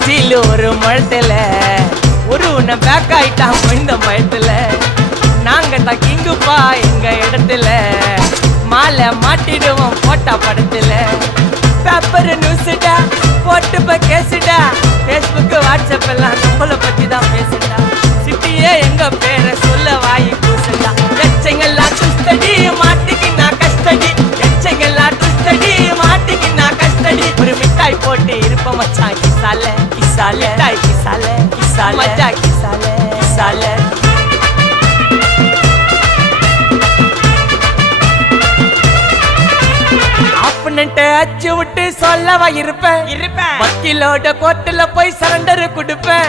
steel ஒரு மழத்துல ஒரு உன்னை பேக் ஆயிட்டான் இந்த பயத்துல நாங்க தான் கிங்குப்பா எங்க இடத்துல மாலை மாட்டிடுவோம் போட்டா படத்துல பேப்பர் நியூஸ்டா போட்டு கேசுடா பேஸ்புக் வாட்ஸ்அப் எல்லாம் நம்மளை பத்தி தான் பேசுடா சிட்டியே எங்க பேரை சொல்ல வாய் கூசுடா எச்சங்கெல்லாம் துஸ்தடி மாட்டிக்கினா கஸ்டடி எச்சங்கெல்லாம் துஸ்தடி மாட்டிக்கினா கஸ்டடி ஒரு மிட்டாய் போட்டு இருப்ப மச்சான் கிசால கிசால மிட்டாய் கிசால கிசால மச்சா கிசால கிசால அச்சு விட்டு சொல்லவா இருப்பேன் வக்கீலோட கோர்ட்டுல போய் சரண்டர் கொடுப்பேன்